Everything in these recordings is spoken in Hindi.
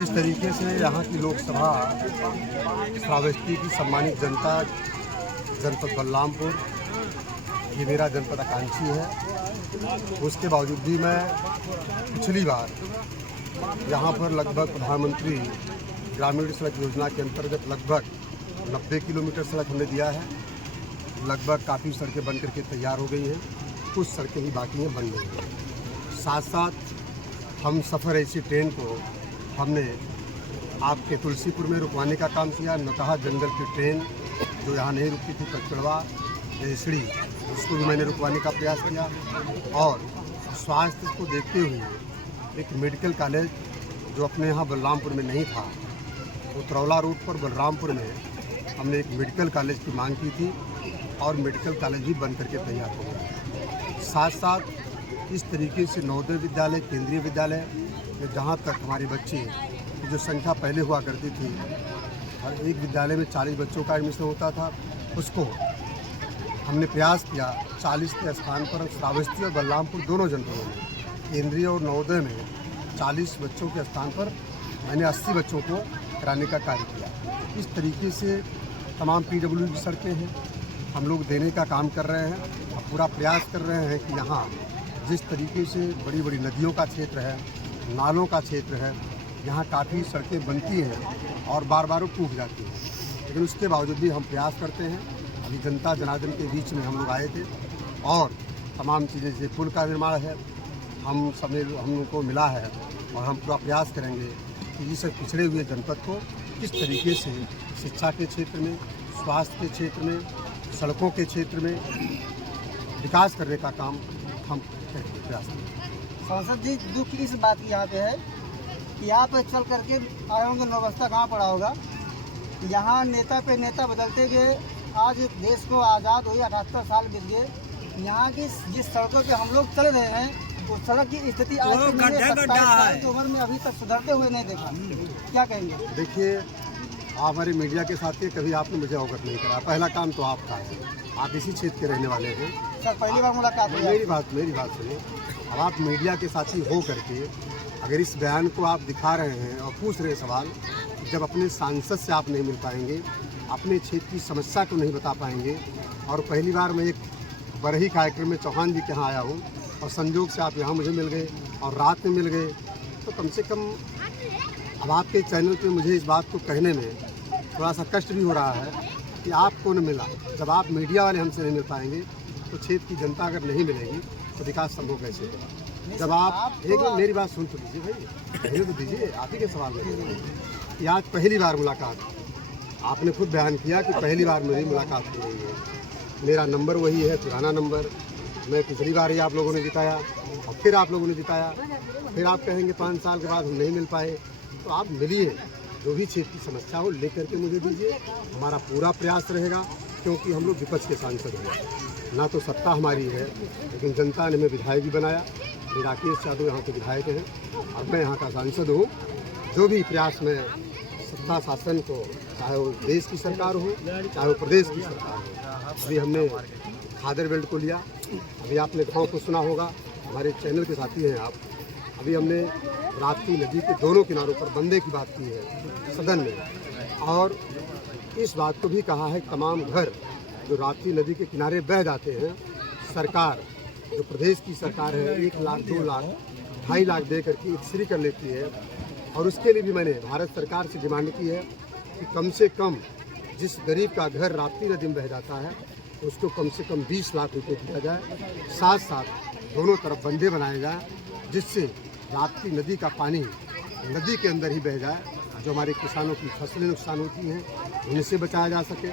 इस तरीके से यहाँ की लोकसभा श्रावस्ती की सम्मानित जनता जनपद बलरामपुर, ये मेरा जनपद आकांक्षी है। उसके बावजूद भी मैं पिछली बार यहाँ पर लगभग प्रधानमंत्री ग्रामीण सड़क योजना के अंतर्गत लगभग 90 किलोमीटर सड़क हमने दिया है। लगभग काफ़ी सड़कें बन करके तैयार हो गई हैं, कुछ सड़कें ही बाकी हैं बन गई हैं। साथ साथ हम सफ़र ऐसी ट्रेन को हमने आपके तुलसीपुर में रुकवाने का काम किया। नौतहा जंगल की ट्रेन जो यहाँ नहीं रुकती थी, कचड़वा रेसड़ी, उसको भी मैंने रुकवाने का प्रयास किया। और स्वास्थ्य को देखते हुए एक मेडिकल कॉलेज जो अपने यहाँ बलरामपुर में नहीं था, उतरौला रोड पर बलरामपुर में हमने एक मेडिकल कॉलेज की मांग की थी और मेडिकल कॉलेज भी बन करके तैयार हो गया। साथ साथ इस तरीके से नवोदय विद्यालय, केंद्रीय विद्यालय में जहाँ तक हमारे बच्चे की जो संख्या पहले हुआ करती थी, हर एक विद्यालय में 40 बच्चों का एडमिशन होता था, उसको हमने प्रयास किया 40 के स्थान पर श्रावस्ती और बलरामपुर दोनों जनपदों में केंद्रीय और नवोदय में 40 बच्चों के स्थान पर मैंने 80 बच्चों को कराने का कार्य किया। इस तरीके से तमाम PWD की सड़कें हैं, हम लोग देने का काम कर रहे हैं और पूरा प्रयास कर रहे हैं कि यहाँ जिस तरीके से बड़ी बड़ी नदियों का क्षेत्र है, नालों का क्षेत्र है, यहाँ काफ़ी सड़कें बनती हैं और बार बार टूट जाती हैं, लेकिन उसके बावजूद भी हम प्रयास करते हैं। अभी जनता जनार्दन के बीच में हम लोग आए थे और तमाम चीज़ें, जैसे पुल का निर्माण है, हम लोगों को मिला है और हम पूरा प्रयास करेंगे कि इस पिछड़े हुए जनपद को किस तरीके से शिक्षा के क्षेत्र में, स्वास्थ्य के क्षेत्र में, सड़कों के क्षेत्र में विकास करने का काम हम प्रयास करेंगे। सांसद जी, दुख इस बात की यहाँ पे है कि यहाँ पे चल करके आए होंगे, नौबस्ता कहाँ पड़ा होगा। यहाँ नेता पे नेता बदलते गए, आज देश को आज़ाद हुई 78 साल बीत गए। यहाँ की जिस सड़कों पे हम लोग चल रहे हैं, उस सड़क की स्थिति आज 27 साल की उम्र में अभी तक सुधरते हुए नहीं देखा। क्या कहेंगे? देखिए, आप हमारे मीडिया के साथी, कभी आपने मुझे अवगत नहीं करा। पहला काम तो आपका है, आप इसी क्षेत्र के रहने वाले हैं। सर, पहली बार मुलाकात हुई। मेरी बात सुनिए। अब आप मीडिया के साथी हो करके अगर इस बयान को आप दिखा रहे हैं और पूछ रहे सवाल, जब अपने सांसद से आप नहीं मिल पाएंगे, अपने क्षेत्र की समस्या को नहीं बता पाएंगे, और पहली बार मैं एक बरही कार्यक्रम में चौहान जी के यहाँ आया हूँ और संजोग से आप यहाँ मुझे मिल गए और रात में मिल गए, तो कम से कम अब आपके चैनल पे मुझे इस बात को कहने में थोड़ा सा कष्ट भी हो रहा है कि आपको न मिला। जब आप मीडिया वाले हमसे नहीं मिल पाएंगे तो क्षेत्र की जनता अगर नहीं मिलेगी तो विकास संभव कैसे होगा। जब आप एक मिनट मेरी बात सुन तो लीजिए भाई, कहने तो दीजिए, आप ही के सवाल में कि आज पहली बार मुलाकात, आपने खुद बयान किया कि पहली बार मेरी मुलाकात हो रही है। मेरा नंबर वही है, पुराना नंबर। मैं पिछली बार ही आप लोगों ने जिताया और फिर आप लोगों ने जिताया, फिर आप कहेंगे 5 साल के बाद हम नहीं मिल पाए, तो आप मिलिए, जो भी क्षेत्र की समस्या हो लेकर के मुझे दीजिए। हमारा पूरा प्रयास रहेगा, क्योंकि हम लोग विपक्ष के सांसद हैं, ना तो सत्ता हमारी है, लेकिन जनता ने हमें विधायक भी बनाया। राकेश यादव यहाँ के विधायक हैं और मैं यहाँ का सांसद हूँ। जो भी प्रयास में सत्ता शासन को, चाहे वो देश की सरकार हो, चाहे वो प्रदेश की सरकार हो, अभी हमने खादर बेल्ट को लिया, अभी आपने गाँव को सुना होगा, हमारे चैनल के साथी हैं आप। अभी हमने राप्ती नदी के दोनों किनारों पर बंदे की बात की है सदन में, और इस बात को भी कहा है कि तमाम घर जो राप्ती नदी के किनारे बह जाते हैं, सरकार जो प्रदेश की सरकार है 1 लाख, 2 लाख, 2.5 लाख दे करके फ्री कर लेती है। और उसके लिए भी मैंने भारत सरकार से डिमांड की है कि कम से कम जिस गरीब का घर राप्ती नदी में बह जाता है उसको कम से कम 20 लाख रुपये दिया जाए। साथ साथ दोनों तरफ बंदे बनाए जाए, जिससे राप्ती नदी का पानी नदी के अंदर ही बह जाए, जो हमारे किसानों की फसलें नुकसान होती हैं उनसे बचाया जा सके,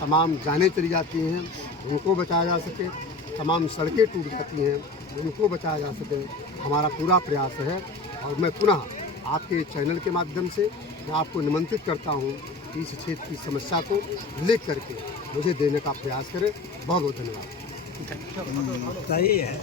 तमाम जानें चली जाती हैं उनको बचाया जा सके, तमाम सड़कें टूट जाती हैं उनको बचाया जा सके। हमारा पूरा प्रयास है और मैं पुनः आपके चैनल के माध्यम से मैं आपको निमंत्रित करता हूँ कि इस क्षेत्र की समस्या को लिख करके मुझे देने का प्रयास करें। बहुत बहुत धन्यवाद। सही है।